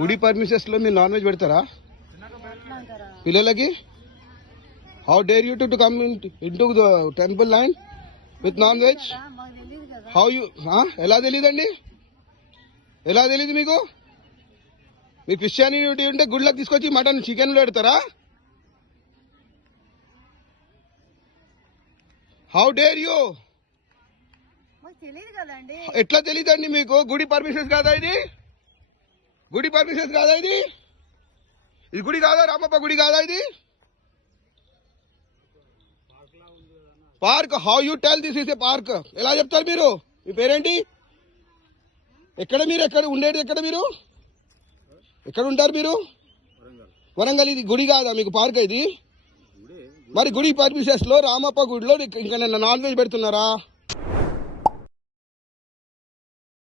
గుడి పర్మిషన్స్ లో మీరు నాన్ వెజ్ పెడతారా పిల్లలకి? How dare you to come into the temple line with non veg? How you? ఎలా తెలియదండి? ఎలా తెలియదు మీకు? మీ క్రిస్టియానిటీ ఉంటే గుడ్లకు తీసుకొచ్చి మటన్ చికెన్ పెడతారా? How dare you? ఎట్లా తెలియదండి మీకు? గుడి పర్మిషన్స్ కాదా ఇది? గుడి పర్మిషన్స్ కాదా ఇది? ఇది గుడి కాదా? రామప్ప గుడి కాదా ఇది? Park. How you tell this is a park? ఎలా చెప్తారు మీరు? మీ పేరేంటి? ఎక్కడ మీరు? ఎక్కడ ఉండేది? ఎక్కడ మీరు? ఎక్కడ ఉంటారు మీరు? వరంగల్. ఇది గుడి కాదా మీకు? పార్క్ ఇది? మరి గుడి పర్మిషన్స్ లో రామప్ప గుడిలో ఇంకా నాన్ వెజ్ పెడుతున్నారా?